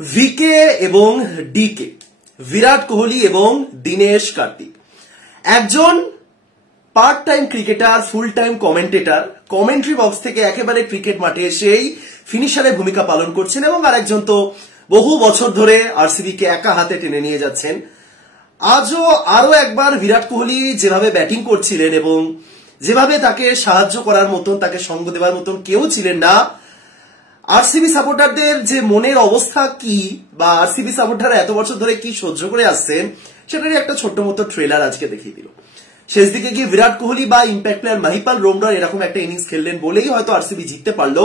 V K এবং decay, Virat Kohli এবং দীনেশ কার্তিক, একজন part time cricketer, full time commentator, commentary box থেকে একেবারে ক্রিকেট মাঠে এসেই ফিনিশারের ভূমিকা পালন করছেন, এবং আরেকজন তো বহু বছর ধরে আরসিবি কে একা হাতে টেনে নিয়ে যাচ্ছেন। আজও আরো একবার বিরাট কোহলি যেভাবে ব্যাটিং করছিলেন এবং যেভাবে তাকে সাহায্য করার মতন, তাকে সঙ্গ দেওয়ার মতন কেউ ছিলেন না। আরসিবি সাপোর্টারদের যে মনের অবস্থা কি, বা আরসিবি সাপোর্টাররা এত বছর ধরে কি সহ্য করে আসছেন, সেটারই একটা ছোট্ট মতো ট্রেলার আজকে দেখিয়ে দিল। শেষ দিকে গিয়ে বিরাট কোহলি বা ইম্প্যাক্ট প্লেয়ার মাহিপাল রোমরার এরকম একটা ইনিংস খেললেন বলেই হয়তো আরসিবি জিততে পারলো।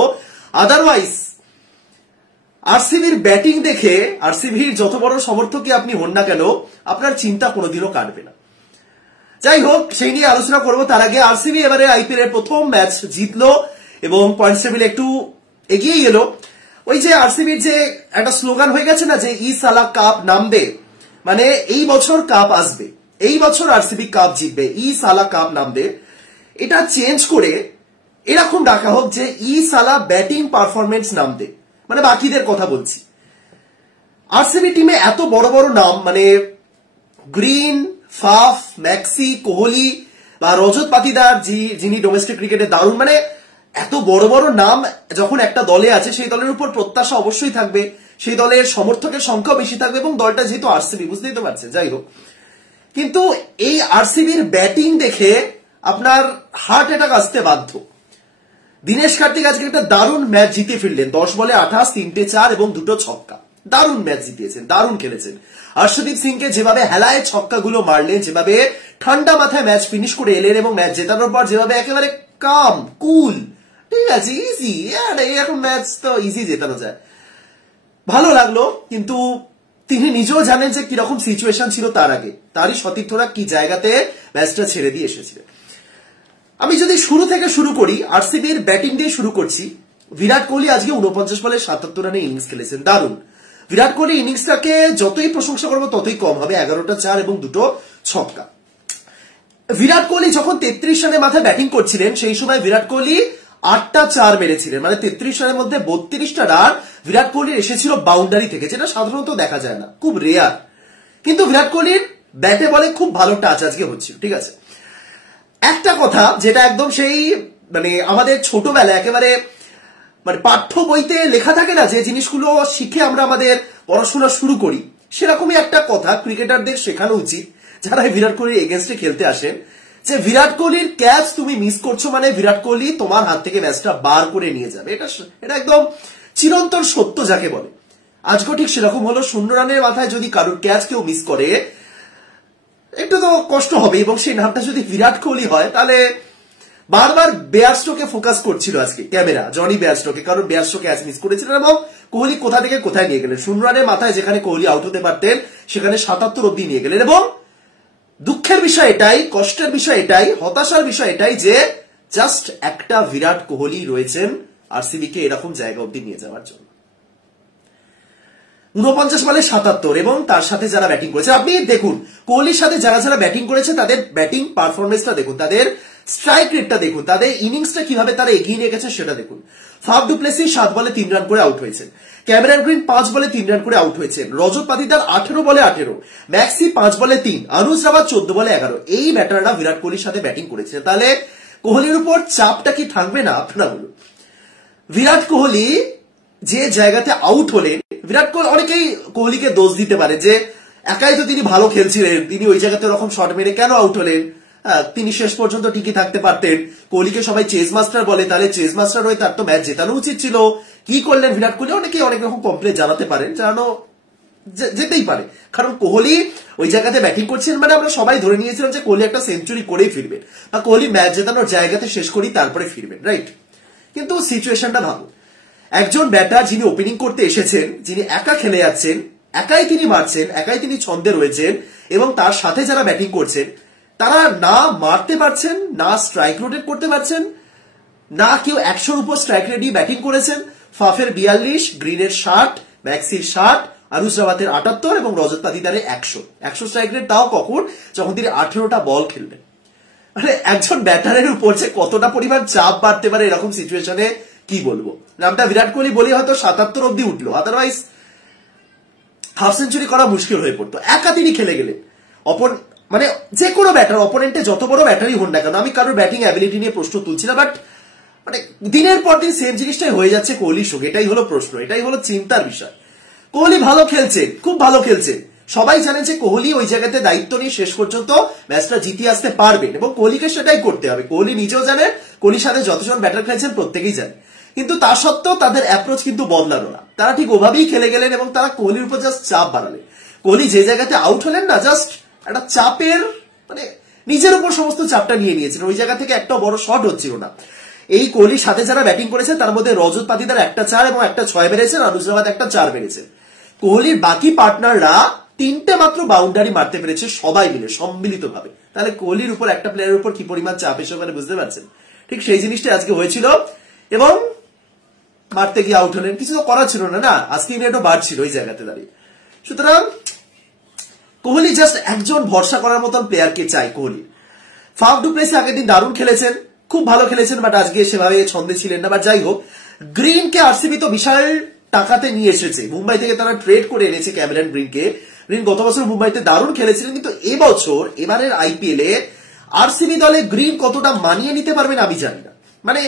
আদারওয়াইজ আরসিবির ব্যাটিং দেখে আরসিবির যত বড় সমর্থকই আপনি হন না কেন, আপনার চিন্তা কোনোদিনও কাটবে না। যাই হোক, সেই নিয়ে আলোচনা করবো। তার আগে আরসিবি এবারে আইপিএল এর প্রথম ম্যাচ জিতলো এবং পয়েন্টস টেবিলে একটু এগিয়ে গেল। ওই যে আরসিবির যে একটা স্লোগান হয়ে গেছে না, যে ই সালা কাপ নামবে, মানে এই বছর কাপ আসবে, এই বছর আরসিবি কাপ জিতবে, ই সালা কাপ নামবে, এটা চেঞ্জ করে এরকম ডাকা হোক যে ই সালা ব্যাটিং পারফরমেন্স নামবে। মানে বাকিদের কথা বলছি। আরসিবি টিমে এত বড় বড় নাম, মানে গ্রিন, ফাফ, ম্যাক্সি, কোহলি বা রজত পাতিদার, যিনি ডোমেস্টিক ক্রিকেটে দারুণ, মানে এত বড় বড় নাম যখন একটা দলে আছে, সেই দলের উপর প্রত্যাশা অবশ্যই থাকবে, সেই দলের সমর্থকের সংখ্যা বেশি থাকবে, এবং দলটা যেহেতু আরসিবি, বুঝতেই তো পারছে। যাই হোক, কিন্তু এই আরসিবির ব্যাটিং দেখে আপনার হার্ট অ্যাটাক আসতে বাধ্য। দীনেশ কার্তিক আজকে একটা দারুণ ম্যাচ জিতে ফিরলেন, 10 বলে 28, 3টে 4 এবং 2টো ছক্কা, দারুণ ম্যাচ জিতিয়েছেন, দারুণ খেলেছেন। হর্ষদীপ সিংকে যেভাবে হেলায় ছক্কাগুলো মারলেন, যেভাবে ঠান্ডা মাথায় ম্যাচ ফিনিশ করে এলেন, এবং ম্যাচ জেতানোর পর যেভাবে একেবারে কাম কুল, ঠিক আছে, ইজি, এরকম ম্যাচ তো ইজি জেতানো যায়, ভালো লাগলো। কিন্তু তিনি নিজেও জানেন যে কিরকম সিচুয়েশন ছিল তার আগে, তারই সতীর্থরা কি জায়গাতে ম্যাচটা ছেড়ে দিয়ে এসেছিলেন। আমি যদি শুরু থেকে শুরু করি, আরসিবির ব্যাটিং দিয়ে শুরু করছি। বিরাট কোহলি আজকে 49 বলে 77 রানে ইনিংস খেলেছেন, দারুণ। বিরাট কোহলি ইনিংসটাকে যতই প্রশংসা করবো ততই কম হবে, 11টা 4 এবং 2টো ছক্কা। বিরাট কোহলি যখন 33 রানের মাথায় ব্যাটিং করছিলেন, সেই সময় বিরাট কোহলি 8টা 4 মেরেছিলেন, মানে 33 রানের মধ্যে 32টা রান বিরাট কোহলির এসেছিল বাউন্ডারি থেকে, যেটা সাধারণত দেখা যায় না, খুব রেয়ার। কিন্তু বিরাট কোহলির ব্যাটে বলে খুব ভালো টাচ আজকে হচ্ছিল, ঠিক আছে। একটা কথা যেটা একদম সেই মানে আমাদের ছোটবেলায় একেবারে মানে পাঠ্য বইতে লেখা থাকে না, যে জিনিসগুলো শিখে আমরা আমাদের পড়াশোনা শুরু করি, সেরকমই একটা কথা ক্রিকেটারদের শেখানো উচিত যারা বিরাট কোহলির এগেনস্টে খেলতে আসেন, যে বিরাট কোহলির ক্যাচ তুমি মিস করছো মানে বিরাট কোহলি তোমার হাত থেকে ম্যাচটা বার করে নিয়ে যাবে। এটা একদম চিরন্তন সত্য যাকে বলে। আজকে ঠিক সেরকম হলো, 0 রানের মাথায় যদি কারোর ক্যাচ কেউ মিস করে, একটু তো কষ্ট হবে, এবং সেই নামটা যদি বিরাট কোহলি হয়, তাহলে বারবার বেয়ারস্টোকে ফোকাস করছিল আজকে ক্যামেরা, জনি বেয়ারস্টোকে, কারণ বেয়ারস্টো ক্যাচ মিস করেছিলেন এবং কোহলি কোথা থেকে কোথায় নিয়ে গেলেন। 0 রানের মাথায় যেখানে কোহলি আউট হতে পারতেন, সেখানে 77 অব্দি নিয়ে গেলেন। এবং দুঃখের বিষয় এটাই, কষ্টের বিষয় এটাই, হতাশার বিষয় এটাই যে জাস্ট একটা বিরাট কোহলি রয়েছেন আরসিবি কে এরকম জায়গা অব্দি নিয়ে যাওয়ার জন্য। 49 বলে 77, এবং তার সাথে যারা ব্যাটিং করেছে, আপনি দেখুন কোহলির সাথে যারা যারা ব্যাটিং করেছে তাদের ব্যাটিং পারফরমেন্সটা দেখুন, তাদের স্ট্রাইক রেটটা দেখুন, তাদের ইনিংসটা কিভাবে তারা এগিয়ে নিয়ে গেছে সেটা দেখুন। ফাফ ডু প্লেসি 7 বলে 3 রান করে আউট হয়েছেন, ক্যামেরন গ্রিন 5 বলে 3 রান করে আউট হয়েছেন, রজত পাতিদার 18 বলে 18, ম্যাক্সি 5 বলে 3, অনুজ রাবাত 14 বলে 11। এই ব্যাটাররা বিরাট কোহলির সাথে ব্যাটিং করেছে, তাহলে কোহলির উপর চাপটা কি থাকবে না? আপনারা বলুন। বিরাট কোহলি যে জায়গাতে আউট হলেন, বিরাট কোহলি, অনেকেই কোহলিকে দোষ দিতে পারে যে একাই তো তিনি ভালো খেলছিলেন, তিনি ওই জায়গাতে ওরকম শট মেরে কেন আউট হলেন, তিনি শেষ পর্যন্ত টিকে থাকতে পারতেন। কোহলিকে সবাই চেজ মাস্টার বলে, তাহলে চেজ মাস্টার হয়ে তার তো ম্যাচ জেতানো উচিত ছিল, কি করলেন বিরাট কোহলি? অনেকেই অনেক রকম কমপ্লেন জানাতে পারেন, জানানো যেতেই পারে, কারণ কোহলি ওই জায়গাতে ব্যাটিং করছেন, মানে আমরা সবাই ধরে নিয়েছিলাম যে কোহলি একটা সেঞ্চুরি করেই ফিরবেন, বা কোহলি ম্যাচ জেতানোর জায়গাতে শেষ করি তারপরে ফিরবেন, রাইট? কিন্তু সিচুয়েশনটা ভাবো, একজন ব্যাটার যিনি ওপেনিং করতে এসেছেন, যিনি একা খেলে যাচ্ছেন, একাই তিনি মারছেন, একাই তিনি ছন্দে রয়েছেন, এবং তার সাথে যারা ব্যাটিং করছেন তারা না মারতে পারছেন, না স্ট্রাইক রোটেট করতে পারছেন, না কেউ 100-র উপর স্ট্রাইক রেটে ব্যাটিং করেছেন। ফাফের 42, গ্রিনের 60, ম্যাক্সির 60, অনুজ রাবাতের 78 এবং রজত পাতিদারের 100 স্ট্রাইক রেট, তাও কখন? যখন তিনি 18টা বল খেলবেন। মানে একজন ব্যাটারের উপর যে কতটা পরিমাণ চাপ বাড়তে পারে এরকম সিচুয়েশনে কি বলবো। নামটা বিরাট কোহলি বলে হয়তো 77 অব্দি উঠলো, আদারওয়াইজ হাফ সেঞ্চুরি করা মুশকিল হয়ে পড়তো, একা তিনি খেলে গেলেন। মানে যে কোনো ব্যাটার, অপোনেন্টে যত বড় ব্যাটারই হন না কেন, আমি কারোর ব্যাটিং অ্যাবিলিটি নিয়ে প্রশ্ন তুলছি না, বাট মানে দিনের পর দিন সেম জিনিসটাই হয়ে যাচ্ছে কোহলির সঙ্গে, এটাই হলো প্রশ্ন, এটাই হলো চিন্তার বিষয়। কোহলি ভালো খেলছেন, খুব ভালো খেলছেন, সবাই জানেন যে কোহলি ওই জায়গাতে দায়িত্ব নিয়ে শেষ পর্যন্ত ম্যাচটা জিতিয়ে আসতে পারবেন এবং কোহলিকে সেটাই করতে হবে। কোহলি নিজেও জানেন, কোহলির সাথে যতজন ব্যাটার খেলছেন প্রত্যেকেই জানে, কিন্তু তা সত্ত্বেও তাদের অ্যাপ্রোচ কিন্তু বদলানো না, তারা ঠিক ওভাবেই খেলে গেলেন এবং তারা কোহলির উপর জাস্ট চাপ বাড়ালেন। কোহলি যে জায়গাতে আউট হলেন না, জাস্ট একটা চাপের মানে নিজের উপর সমস্ত চাপটা নিয়ে নিয়েছেন, ওই জায়গা থেকে একটা বড় শট হচ্ছিল না। এই কোহলির সাথে যারা ব্যাটিং করেছেন তার মধ্যে রজত পাতিদার একটা 4 এবং একটা 6 মেরেছেন, অনুজরাবাদ একটা 4 মেরেছেন। কোহলির বাকি পার্টনাররা 3টে মাত্র বাউন্ডারি মারতে পেরেছে সবাই মিলে সম্মিলিত ভাবে। তাহলে কোহলির উপর একটা প্লেয়ারের উপর কি পরিমাণ চাপ এসে পারে বুঝতে পারছেন? ঠিক সেই জিনিসটা আজকে হয়েছিল এবং মারতে গিয়ে আউট হলেন, কিছু তো করার ছিল না, আজকে ইনিংসটা বাড়ছিল ওই জায়গাতে দাঁড়িয়ে। সুতরাং কোহলি জাস্ট একজন ভরসা করার মতন প্লেয়ারকে চাই কোহলি। ফাফ ডু প্লেসি আগের দিন দারুণ খেলেছেন, খুব ভালো খেলেছেন, বাট আজকে সেভাবে ছন্দে ছিলেন না। বাট যাই হোক, গ্রিনকে আরসিবি তো বিশাল টাকাতে নিয়ে এসেছে, মুম্বাই থেকে তারা ট্রেড করে এনেছে ক্যামেরন গ্রিনকে। গ্রিন গত বছর মুম্বাইতে দারুণ খেলেছিলেন, কিন্তু এবছর এবারের আইপিএল এ আরসিবি দলে গ্রিন কতটা মানিয়ে নিতে পারবেন আমি জানি না। মানে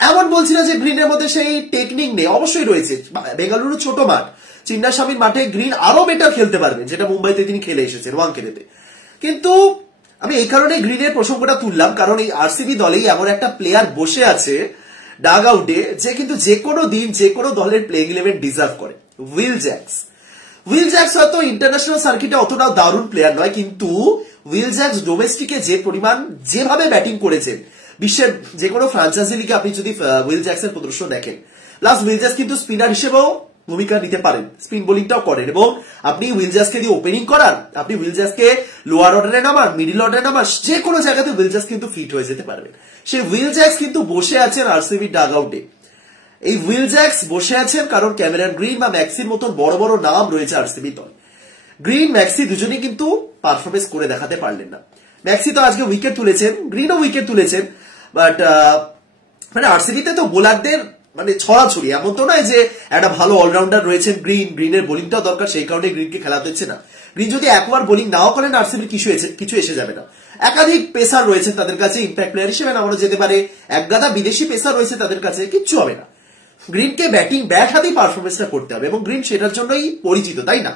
এমন বলছি না যে গ্রিনের মধ্যে সেই টেকনিক নেই, অবশ্যই রয়েছে। বেঙ্গালুরু ছোট মাঠ, চিন্নাস্বামীর মাঠে গ্রিন আরো বেটার খেলতে পারবেন, যেটা মুম্বাইতে তিনি খেলে এসেছেন ওয়াংখেড়েতে। কিন্তু আমি এই কারণে গ্রিনের প্রসঙ্গটা তুললাম, কারণ এই আরসিবি দলেই এমন একটা প্লেয়ার বসে আছে ডাগ আউটে, যে কিন্তু যে কোনো দিন যে কোনো দলের প্লেইং 11 ডিজার্ভ করে, উইল জ্যাক্স। উইল জ্যাক্স হয়তো ইন্টারন্যাশনাল সার্কিটে অতটা দারুণ প্লেয়ার নয়, কিন্তু উইল জ্যাক্স ডোমেস্টিকে যে পরিমাণ যেভাবে ব্যাটিং করেছেন, বিশ্বের যে কোনো ফ্রাঞ্চাইজি লিগে আপনি যদি উইল জ্যাক্সের প্রদর্শন দেখেন, প্লাস উইল জ্যাক্স কিন্তু স্পিনার হিসেবেও ভূমিকা নিতে পারেন, স্পিন বোলিংটাও করেন, এবং আপনি উইল জ্যাক্সকে দিয়ে ওপেনিং করান, আপনি উইল জ্যাক্সকে লোয়ার অর্ডারে নামান, মিডিল অর্ডারে নামান, যে কোনো জায়গাতে উইল জ্যাক্স কিন্তু ফিট হয়ে যেতে পারবেন। সেই উইল জ্যাক্স কিন্তু বসে আছেন আরসিবি ডাগ আউটে। এই উইল জ্যাক্স বসে আছেন কারণ ক্যামেরন গ্রিন বা ম্যাক্সির মতন বড় বড় নাম রয়েছে আরসিবি দল। গ্রিন ম্যাক্সি দুজনেই কিন্তু পারফরমেন্স করে দেখাতে পারলেন না। ম্যাক্সি তো আজকে উইকেট তুলেছেন, গ্রিনও উইকেট তুলেছেন, বাট মানে আরসিবিতে তো বোলারদের মানে ছড়াছড়ি, এমন তো নয় যে একটা ভালো অলরাউন্ডার রয়েছেন গ্রিনের বোলিংটাও দরকার, সেই কারণে গ্রিনকে খেলাতে হচ্ছে না। গ্রিন যদি একবার বোলিং নাও করেন আরসিবির কিছু এসে যাবে না। একাধিক পেসার রয়েছেন তাদের কাছে, ইম্প্যাক্ট প্লেয়ার হিসেবে নামানো যেতে পারে, একগাদা বিদেশি পেসার রয়েছে তাদের কাছে, কিচ্ছু হবে না। গ্রিনকে ব্যাট হাতেই পারফরমেন্সটা করতে হবে এবং গ্রিন সেটার জন্যই পরিচিত, তাই না?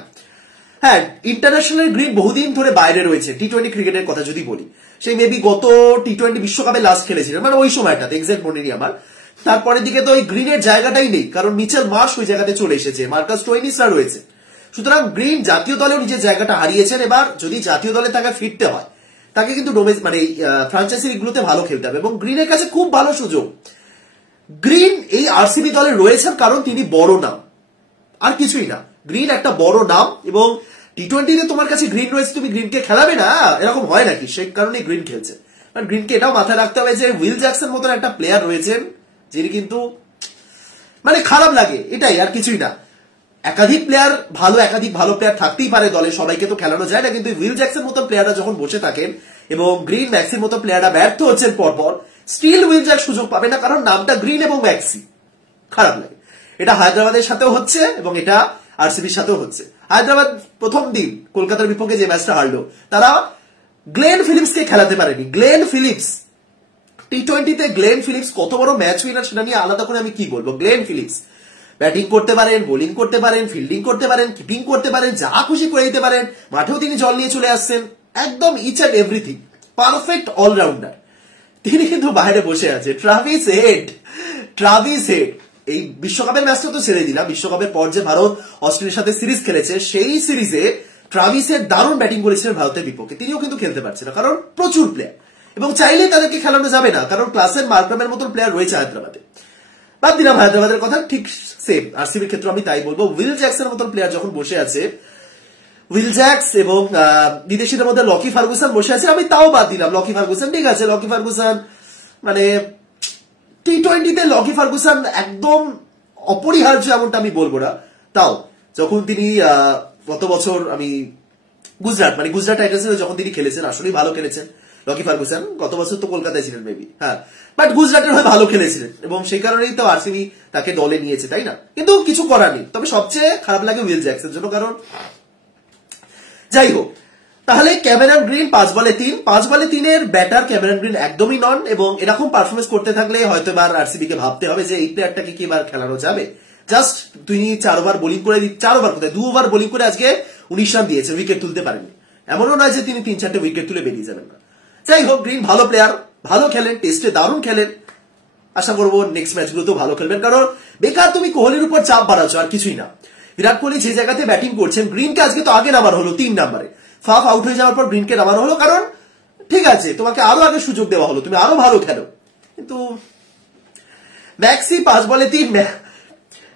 হ্যাঁ, ইন্টারন্যাশনাল গ্রিন বহুদিন ধরে বাইরে রয়েছে। টি-20 ক্রিকেটের কথা যদি বলি, সেই মেবি গত টি-20 বিশ্বকাপে লাস্ট খেলেছিলেন, মানে ওই সময়টাতে, এক্সাক্ট মনে নেই আমার। তারপরের দিকে তো ওই গ্রিনের জায়গাটাই নেই, কারণ মিচেল মার্শ ওই জায়গাতে চলে এসেছে, মার্কাস স্টোইনিসরা রয়েছে। সুতরাং গ্রিন জাতীয় দলেও নিজের জায়গাটা হারিয়েছেন। এবার যদি জাতীয় দলে তাকে ফিরতে হয়, তাকে কিন্তু মানে ফ্রাঞ্চাইজি লিগগুলোতে ভালো খেলতে হবে এবং গ্রিনের কাছে খুব ভালো সুযোগ। গ্রিন এই আরসিবি দলে রয়েছেন কারণ তিনি বড় নাম, আর কিছুই না। গ্রিন একটা বড় নাম এবং টি-20 তোমার কাছে গ্রিন রয়েছে, তুমি গ্রিনকে খেলাবে না, এরকম হয় নাকি? সেই কারণে গ্রিন খেলছে। গ্রিনকে এটাও মাথায় রাখতে হবে যে উইল জ্যাকসন মতন একটা প্লেয়ার রয়েছেন যিনি কিন্তু মানে খারাপ লাগে, এটাই, আর কিছুই না। একাধিক ভালো প্লেয়ার থাকতেই পারে দলে, সবাইকে তো খেলানো যায় না, কিন্তু উইল জ্যাকসন মতন প্লেয়াররা যখন বসে থাকেন এবং গ্রিন ম্যাক্সির মতো প্লেয়াররা ব্যর্থ হচ্ছেন পরপর, স্টিল উইল জ্যাক সুযোগ পাবে না, কারণ নামটা গ্রিন এবং ম্যাক্সি। খারাপ লাগে। এটা হায়দ্রাবাদের সাথেও হচ্ছে এবং এটা আরসিবির সাথেও হচ্ছে। হায়দ্রাবাদ প্রথম দিন কলকাতার বিপক্ষে যে ম্যাচটা হারলো, তারা গ্লেন ফিলিপসকে খেলাতে পারেনি। গ্লেন ফিলিপস টি-20তে গ্লেন ফিলিপস কত বড় ম্যাচ উইনার সেটা নিয়ে আলাদা করে আমি কি বলবো। গ্লেন ফিলিপস ব্যাটিং করতে পারেন, বোলিং করতে পারেন, ফিল্ডিং করতে পারেন, কিপিং করতে পারেন, যা খুশি করে দিতে পারেন, মাঠেও তিনি জল নিয়ে চলে আসছেন, একদম each and everything, perfect allrounder. তিনি কিন্তু বাইরে বসে আছে। ট্রাভিস হেড এই বিশ্বকাপের ম্যাচটা তো ছেড়ে দিলাম, বিশ্বকাপের পর যে ভারত অস্ট্রেলিয়ার সাথে সিরিজ খেলেছে, সেই সিরিজে ট্রাভিসের দারুণ ব্যাটিং করেছিলেন ভারতের বিপক্ষে, তিনিও কিন্তু খেলতে পারছেন না, কারণ প্রচুর প্লেয়ার এবং চাইলেই তাদেরকে খেলানো যাবে না, কারণ ক্লাসের মার্ক্রামের মতন প্লেয়ার রয়েছে হায়দ্রাবাদে। বাদ দিলাম হায়দ্রাবাদের কথা, ঠিক সেম আরসিবির ক্ষেত্রে আমি তাই বলবো। উইল জ্যাকসনের মতন প্লেয়ার যখন বসে আছে, উইল জ্যাক্স এবং বিদেশিদের মধ্যে লকি ফার্গুসন বসে আছে, আমি তাও বাদ দিলাম। লকি ফার্গুসন ঠিক আছে, লকি ফার্গুসন মানে টি-20তে লকি ফার্গুসন একদম অপরিহার্য এমনটা আমি বলবো না, তাও যখন তিনি গত বছর আমি গুজরাট টাইটান্সে যখন তিনি খেলেছেন, আসলেই ভালো খেলেছেন। রকি ফার্গুসন গত বছর তো কলকাতায় ছিলেন মেবি, হ্যাঁ, বাট গুজরাটের হয়ে ভালো খেলেছিলেন এবং সেই কারণেই তো আরসিবি তাকে দলে নিয়েছে, তাই না? কিন্তু কিছু করার নেই। তবে সবচেয়ে খারাপ লাগে উইল জ্যাক্সের জন্য, কারণ যাই হোক, তাহলে ক্যামেরন গ্রিন 5 বলে 3, 5 বলে 3-এর ব্যাটার ক্যামেরন গ্রিন একদমই নন, এবং এরকম পারফরমেন্স করতে থাকলে হয়তো এবার আরসিবি কে ভাবতে হবে যে এই প্লেয়ারটাকে কি এবার খেলানো যাবে। জাস্ট তিনি 4 ওভার বোলিং করে, 4 ওভার কোথায় 2 ওভার বোলিং করে আজকে 19 রান দিয়েছে, উইকেট তুলতে পারেননি। এমনও নয় যে তিনি 3-4টে উইকেট তুলে বেরিয়ে যাবেন না। যাই হোক, গ্রিন ভালো প্লেয়ার, ভালো খেলেন, টেস্টে দারুণ খেলেন। আশা করবো নেক্সট ম্যাচগুলোতেও ভালো খেলবেন, কারণ বেকার তুমি কোহলির উপর চাপ বাড়াচ্ছ, আর কিছুই না। বিরাট কোহলি যে জায়গাতে ব্যাটিং করছেন, গ্রিনকে আজকে তো আগে নামানো হলো 3 নম্বরে, ফাফ আউট হয়ে যাওয়ার পর গ্রিনকে নামানো হলো, কারণ ঠিক আছে তোমাকে আরো আগে সুযোগ দেওয়া হলো, তুমি আরো ভালো খেলো। কিন্তু ম্যাক্সি 5 বলে 3,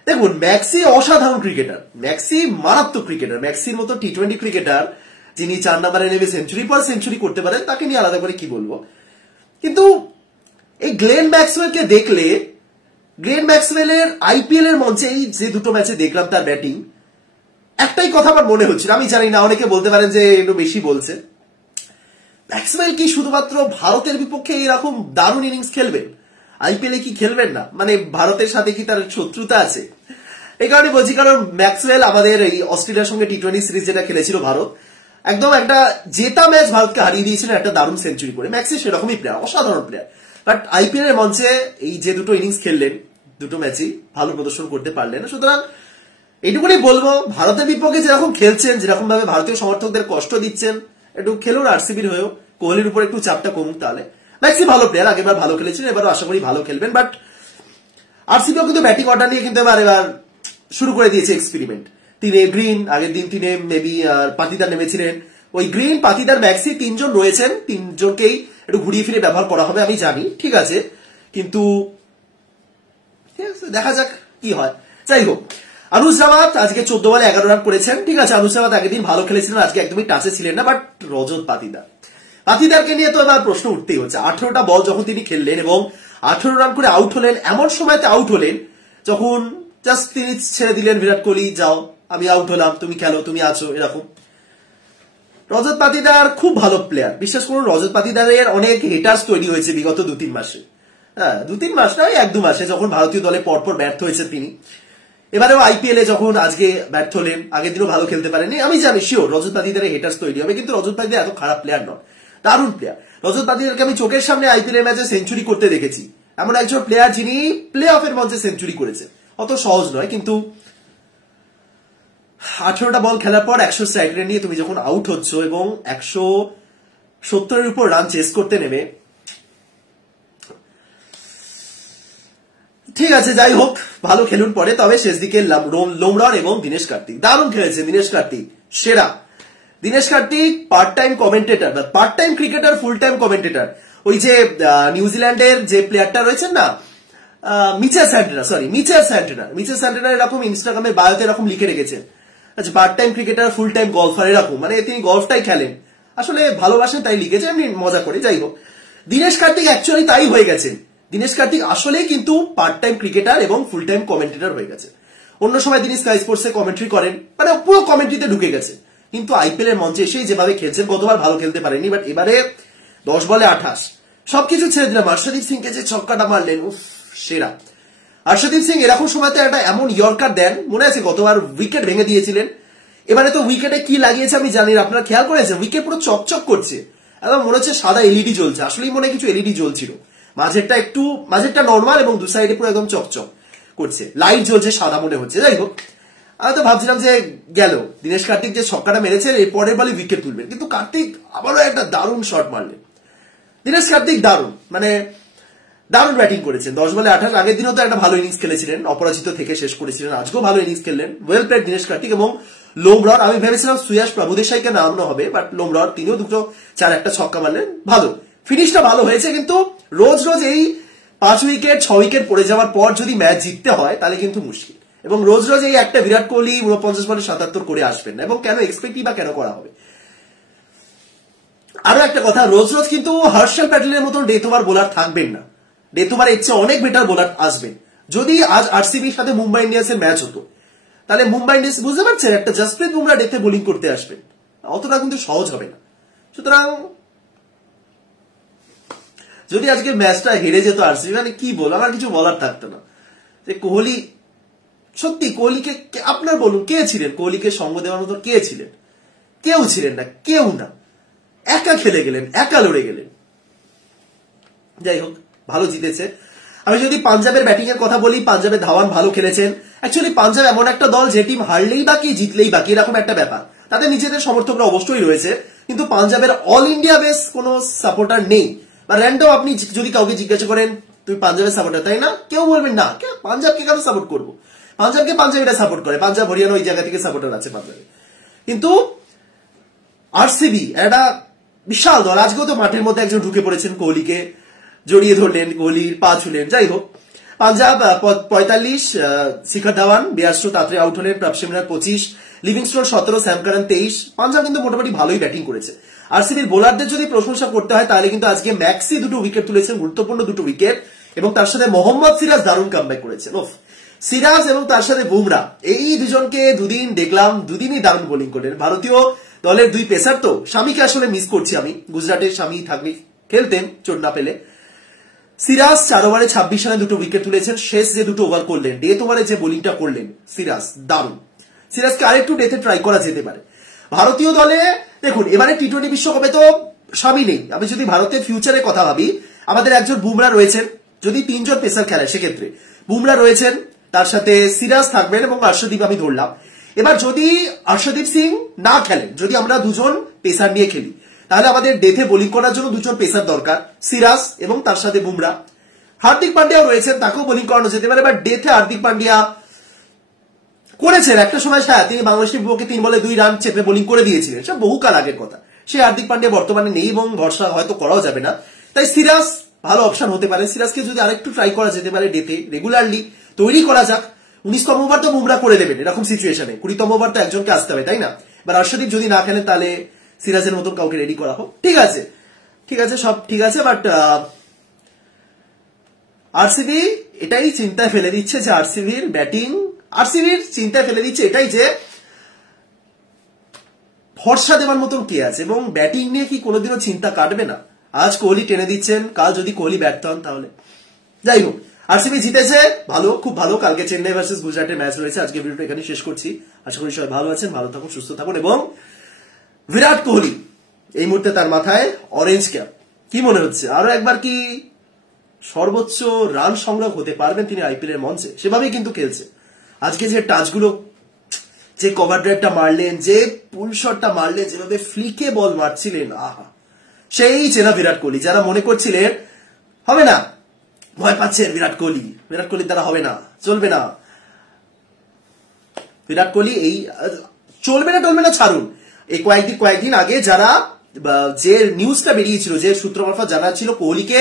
দেখুন ম্যাক্সি অসাধারণ ক্রিকেটার, ম্যাক্সি মারাত্মক ক্রিকেটার, ম্যাক্সির মতো টি20 ক্রিকেটার যিনি 4 নম্বরে নেমে সেঞ্চুরি পর সেঞ্চুরি করতে পারেন, তাকে নিয়ে আলাদা করে কি বলবো। কিন্তু এই গ্লেন ম্যাক্সওয়েলকে দেখলে, গ্লেন ম্যাক্সওয়েলের আইপিএল এর মঞ্চে এই যে দুটো ম্যাচে দেখলাম তার ব্যাটিং, একটাই কথা আমার মনে হচ্ছিল, আমি জানি না অনেকে বলতে পারেন যে একটু বেশি বলছে, ম্যাক্সওয়েল কি শুধুমাত্র ভারতের বিপক্ষে এরকম দারুণ ইনিংস খেলবেন, আইপিএলে কি খেলবেন না? মানে ভারতের সাথে কি তার শত্রুতা আছে? এই কারণে বলছি, কারণ ম্যাক্সওয়েল আমাদের এই অস্ট্রেলিয়ার সঙ্গে টি20 সিরিজ যেটা খেলেছিল ভারত, একদম একটা জেতা ম্যাচ ভারতকে হারিয়ে দিয়েছিলেন একটা দারুণ সেঞ্চুরি করে। ম্যাক্সি সেরকমই প্লেয়ার, অসাধারণ প্লেয়ার, বাট আইপিএল এর মঞ্চে এই যে দুটো ইনিংস খেললেন, দুটো ম্যাচই ভালো প্রদর্শন করতে পারলেন। সুতরাং এইটুকুনি বলবো, ভারতের বিপক্ষে যেরকম খেলছেন, যেরকম ভাবে ভারতীয় সমর্থকদের কষ্ট দিচ্ছেন, একটু খেলুন আরসিবির হয়েও, কোহলির উপর একটু চাপটা কমুক। তাহলে ম্যাক্সি ভালো প্লেয়ার, আগেরবার ভালো খেলেছিলেন, এবারও আশা করি ভালো খেলবেন। বাট আরসিবিও কিন্তু ব্যাটিং অর্ডার নিয়ে কিন্তু এবার শুরু করে দিয়েছে এক্সপেরিমেন্ট। তিনি গ্রিন, আগের দিন তিনি মেবি পাতিদার নেমেছিলেন, ওই গ্রিন, পাতিদার, ম্যাক্সি 3 জন রয়েছেন, 3 জনকেই একটু ঘুরিয়ে ফিরে ব্যবহার করা হবে, আমি জানি, ঠিক আছে, কিন্তু দেখা যাক কি হয়। যাই হোক, আনুশ রাওয়াত আজকে 14 বলে 11 রান করেছেন, ঠিক আছে, আনুশ রাওয়াত আগের দিন ভালো খেলেছিলেন, আজকে একদমই টাচে ছিলেন না। বাট রজত পাতিদার, পাতিদারকে নিয়ে তো এবার প্রশ্ন উঠতেই হচ্ছে। 18টা বল যখন তিনি খেললেন এবং 18 রান করে আউট হলেন, এমন সময়তে আউট হলেন যখন জাস্ট তিনি ছেড়ে দিলেন বিরাট কোহলি, যাও আমি আউট হলাম, তুমি খেলো, তুমি আছো, এরকম। রজত পাতিদার খুব ভালো প্লেয়ার, বিশ্বাস করুন, রজত পাতিদারের অনেক হেটার্স তৈরি হয়েছে বিগত 2-3 মাসে, হ্যাঁ 2-3 মাস না, 1-2 মাসে, যখন ভারতীয় দলে পরপর ব্যর্থ হয়েছে তিনি। এবারেও আইপিএল এ যখন আজকে ব্যর্থ হলেন, আগের দিনও ভালো খেলতে পারেনি, আমি জানি শিওর রজত পাতিদারের হেটার্স তৈরি হবে, কিন্তু রজত পাতিদার এত খারাপ প্লেয়ার নয়, দারুণ প্লেয়ার। রজত পাতিদারকে আমি চোখের সামনে আইপিএল এর ম্যাচে সেঞ্চুরি করতে দেখেছি, এমন একজন প্লেয়ার যিনি প্লে অফের মঞ্চে সেঞ্চুরি করেছে, অত সহজ নয়। কিন্তু 18টা বল খেলার পর 100 স্ট্রাইক রেট নিয়ে তুমি যখন আউট হচ্ছ এবং 170-এর উপর রান চেস করতে নেমে, ঠিক আছে, যাই হোক, ভালো খেলুন পরে। তবে শেষ দিকে লোমড়ার এবং দীনেশ কার্তিক দারুণ খেলেছে, দীনেশ কার্তিক সেরা। Dinesh Kartik part time commentator, part time cricketer, full time commentator. ওই যে নিউজিল্যান্ডের যে প্লেয়ারটা রয়েছেন না, মিচেল স্যান্টেনার এরকম ইনস্টাগ্রামে বায়োতে এরকম লিখে রেখেছেন, আচ্ছা part time cricketer, full time golfer, এরকম, মানে তিনি গলফটাই খেলেন, আসলে ভালোবাসেন তাই লিখেছেন, এমনি মজা করে। যাই হোক, দীনেশ কার্তিক অ্যাকচুয়ালি তাই হয়ে গেছেন, দীনেশ কার্তিক আসলেই কিন্তু পার্ট টাইম ক্রিকেটার এবং ফুল টাইম কমেন্টেটর হয়ে গেছে। অন্য সময় তিনি স্কাই স্পোর্টসে কমেন্ট্রি করেন, মানে পুরো কমেন্ট্রিতে ঢুকে গেছে, কিন্তু আইপিএল এর মঞ্চে এসে যেভাবে খেলছেন, গতবার ভালো খেলতে পারেনি, বাট এবারে 10 বলে 28 সবকিছু ছেড়ে দিলাম। হর্ষদীপ সিংকে যে ছক্কাটা মারলেন, উফ সেরা। হর্ষদীপ সিং এরকম সময়তে একটা এমন ইয়র্কার দেন, মনে আছে গতবার উইকেট ভেঙে দিয়েছিলেন, এবারে তো উইকেটে কি লাগিয়েছে আমি জানি না, আপনারা খেয়াল করেছেন উইকেট পুরো চকচক করছে, একদম মনে হচ্ছে সাদা এলইডি জ্বলছে, আসলেই মনে কিছু এলইডি জ্বলছিল, মাঝেরটা নর্মাল এবং দু সাইডে পুরো একদম চকচক করছে, লাইট জ্বলছে, সাদা মনে হচ্ছে। যাই হোক, আমি তো ভাবছিলাম যে গেল, দীনেশ কার্তিক যে ছক্কাটা মেরেছেন এই পরের বলে উইকেট তুলবেন, কিন্তু কার্তিক আবারও একটা দারুণ শট মারলেন। দীনেশ কার্তিক দারুণ, মানে দারুণ ব্যাটিং করেছেন। 10 বলে 28, আগের দিনও তো একটা ভালো ইনিংস খেলেছিলেন, অপরাজিত থেকে শেষ করেছিলেন, আজকেও ভালো ইনিংস খেললেন, ওয়েল প্লেড দীনেশ কার্তিক। এবং লোমড়ার, আমি ভেবেছিলাম সুয়াস প্রভুদেশাইকে নামানো হবে, বাট লোমড়ার তিনিও দুটো 4-1 ছক্কা মারলেন, ভালো ফিনিশটা ভালো হয়েছে। কিন্তু রোজ রোজ এই 5 উইকেট 6 উইকেট পড়ে যাওয়ার পর যদি ম্যাচ জিততে হয় তাহলে কিন্তু মুশকিল, এবং রোজ রোজ এই একটা বিরাট কোহলি 49 বলে 77 করে আসবেন না, এবং কেন এক্সপেক্টই বা কেন করা হবে। আরো একটা কথা, রোজ রোজ কিন্তু হর্ষল প্যাটেলের মতন ডেথ ওভার বোলার থাকবেন না, ডেথ ওভার এর চেয়ে অনেক বেটার বোলার আসবেন। যদি আজ আরসিবির সাথে মুম্বাই ইন্ডিয়ান্সের ম্যাচ হতো, তাহলে মুম্বাই ইন্ডিয়ান্স, বুঝতে পারছেন, একটা জসপ্রীত বুমরা ডেথে বোলিং করতে আসবেন, অতটা কিন্তু সহজ হবে না। সুতরাং যদি আজকে ম্যাচটা হেরে যেত আরসিবি, মানে কি বল, আমার কিছু বলার থাকতো না। যে কোহলি, সত্যি কোহলিকে আপনার বলুন কে ছিলেন, কোহলিকে সঙ্গ দেওয়ার মতো কে ছিলেন? কেউ ছিলেন না, কেউ না। একা খেলে গেলেন, একা লড়ে গেলেন। যাই হোক, ভালো জিতেছে। আমি যদি পাঞ্জাবের ব্যাটিং এর কথা বলি, পাঞ্জাবের ধাওয়ান ভালো খেলেছেন। অ্যাকচুয়ালি পাঞ্জাব এমন একটা দল যে টিম হারলেই বাকি, জিতলেই বাকি, এরকম একটা ব্যাপার। তাদের নিজেদের সমর্থকরা অবশ্যই রয়েছে, কিন্তু পাঞ্জাবের অল ইন্ডিয়া বেস কোনো সাপোর্টার নেই। বা র্যান্ডম আপনি যদি কাউকে জিজ্ঞাসা করেন তুই পাঞ্জাবের সাপোর্টার, তাই না, কেউ বলবেন না। পাঞ্জাবকে কেন সাপোর্ট করবো? পাঞ্জাবকে পাঞ্জাবিরা সাপোর্ট করে, পাঞ্জাব হরিয়ানা ওই জায়গা থেকে সাপোর্টার আছে পাঞ্জাবে। কিন্তু আরসিবি একটা বিশাল দল। আজকেও তো মাঠের মধ্যে একজন ঢুকে পড়েছেন, কোহলিকে জড়িয়ে ধরলেন, কোহলির পা ছুলেন। যাই হোক, পাঞ্জাব 45, শিখর ধাওয়ান 42, তাড়াতাড়ি আউট হলেন, প্রাপসিমরার 25, লিভিংস্টোন 17, স্যাম কারান 23। পাঞ্জাব কিন্তু মোটামুটি ভালোই ব্যাটিং করেছে। আরসিবির বোলারদের যদি প্রশংসা করতে হয় তাহলে কিন্তু আজকে ম্যাক্সি 2 উইকেট তুলেছেন, গুরুত্বপূর্ণ 2 উইকেট, এবং তার সাথে মোহাম্মদ সিরাজ দারুণ কামব্যাক করেছেন। সিরাজ এবং তার সাথে বুমরা, এই দুজনকে দুদিন দেখলাম, দুদিনই দারুণ বোলিং করলেন। ভারতীয় দলের 2 পেসার তো, স্বামীকে আসলে মিস করছি আমি। গুজরাটের স্বামী থাকলে খেলতেন চোট না পেলে। সিরাজ 4 ওভারে 26 রানে 2 উইকেট তুলেছেন। শেষ যে 2 ওভার করলেন, ডেথ ওভারে যে বোলিংটা করলেন সিরাজ, দারুণ। সিরাজকে আরেকটু ডেথে ট্রাই করা যেতে পারে। ভারতীয় দলে দেখুন, এবারে টি20 বিশ্বকাপে তো স্বামী নেই। আমি যদি ভারতের ফিউচারের কথা ভাবি, আমাদের একজন বুমরা রয়েছেন। যদি 3 জন পেসার খেলে সেক্ষেত্রে বুমরা রয়েছেন, তার সাথে সিরাজ থাকবেন এবং অর্শদীপ আমি ধরলাম। এবার যদি অর্শদীপ সিং না খেলেন, যদি আমরা 2 জন পেসার নিয়ে খেলি, তাহলে আমাদের ডেথে বোলিং করার জন্য 2 জন পেসার দরকার, সিরাজ এবং তার সাথে বুমরা। হার্দিক পান্ডিয়াও রয়েছেন, তাকেও বোলিং করানো যেতে পারে। এবার ডেথে হার্দিক পান্ডিয়া করেছেন একটা সময়, তিনি বাংলাদেশের বিপক্ষে 3 বলে 2 রান চেপে বোলিং করে দিয়েছিলেন, সব বহুকাল আগের কথা। সেই হার্দিক পান্ডিয়া বর্তমানে নেই এবং ভরসা হয়তো করাও যাবে না। তাই সিরাজ ভালো অপশন হতে পারে। সিরাজকে যদি আরেকটু ট্রাই করা যেতে পারে, ডেথে রেগুলারলি তৈরি করা যাক। 19তম ওভার তো বুমরা করে দেবেন এরকম সিচুয়েশনে, 20তম ওভার তো একজনকে আসতে হবে, তাই না? এবার অর্শদীপ যদি না খেলেন তাহলে সিরাজের মতন কাউকে রেডি করা হোক। ঠিক আছে, ঠিক আছে, সব ঠিক আছে। বাট আরসিবি এটাই চিন্তায় ফেলে দিচ্ছে যে আরসিবির ব্যাটিং, আরসিবির চিন্তায় ফেলে দিচ্ছে এটাই যে ভরসা দেওয়ার মতন কে আছে, এবং ব্যাটিং নিয়ে কি কোনোদিনও চিন্তা কাটবে না। আজ কোহলি টেনে দিচ্ছেন, কাল যদি কোহলি ব্যর্থ হন তাহলে। যাই হোক, আরসিবি জিতেছে, ভালো, খুব ভালো। কালকে চেন্নাই ভার্সেস গুজরাটের ম্যাচ রয়েছে। আজকে ভিডিওটা এখানে শেষ করছি। আশা করি সবাই ভালো আছেন, ভালো থাকুন, সুস্থ থাকুন। এবং বিরাট কোহলি এই মুহূর্তে তার মাথায় অরেঞ্জ ক্যাপ। কি মনে হচ্ছে আরো একবার কি সর্বোচ্চ রান সংগ্রহ হতে পারবেন তিনি আইপিএল এর মঞ্চে? সেভাবেই কিন্তু খেলছে। আজকে যে টাচগুলো, যে কভার ড্রাইভটা মারলেন, যে পুল শটটা মারলেন, যেভাবে ফ্লিকে বল মারছিলেন, আহা, সেই চেনা বিরাট কোহলি। যারা মনে করছিলেন হবে না, ভয় পাচ্ছেন বিরাট কোহলির দ্বারা হবে না, চলবে না, বিরাট কোহলি এই চলবে না টলবে না ছাড়ুন। এই কয়েকদিন আগে যারা যে নিউজটা বেরিয়েছিল, যে সূত্র মারফত জানা ছিল কোহলিকে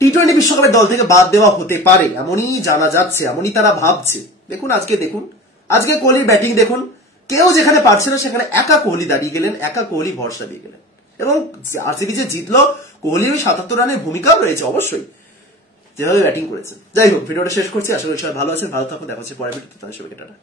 টি20 বিশ্বকাপের দল থেকে বাদ দেওয়া হতে পারে, এমনই জানা যাচ্ছে, এমনই তারা ভাবছে। দেখুন আজকে কোহলির ব্যাটিং দেখুন। কেউ যেখানে পারছে না সেখানে একা কোহলি দাঁড়িয়ে গেলেন, একা কোহলি ভরসা দিয়ে গেলেন। এবং আরসিবি যে জিতলো, কোহলির 77 রানের ভূমিকাও রয়েছে অবশ্যই, যেভাবে ব্যাটিং করেছেন। যাই হোক, ভিডিওটা শেষ করছি। আশা করি সবাই ভালো আছেন, ভালো থাকুন। দেখা হচ্ছে পরের ভিডিওতে। তাদের সবাইকে টাটা।